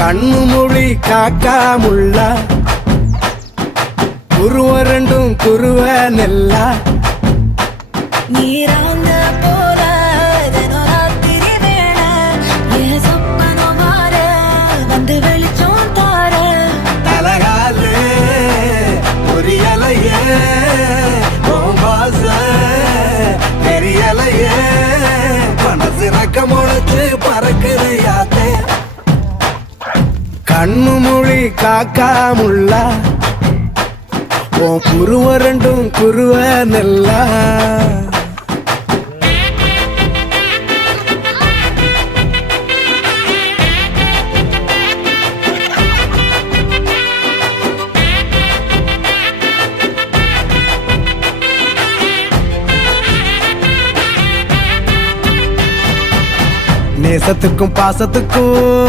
கண்ணு மொழி காக்காமுள்ள குருவ ரெண்டும் குருவ நெல்லா நீராங்க போல தினராத்திரி வேண என் சொப்பனோ மாற வந்து வெளிச்சம் தார தலகாலே பொரியலையே ஓம்பாச தெரியலையே மனசு ரக்க முளைச்சு பறக்குதையாத்தே கண்ணு மொழி காக்காமுள்ள உன் குருவ ரெண்டும் குருவ நெல்லா நேசத்துக்கும் பாசத்துக்கும்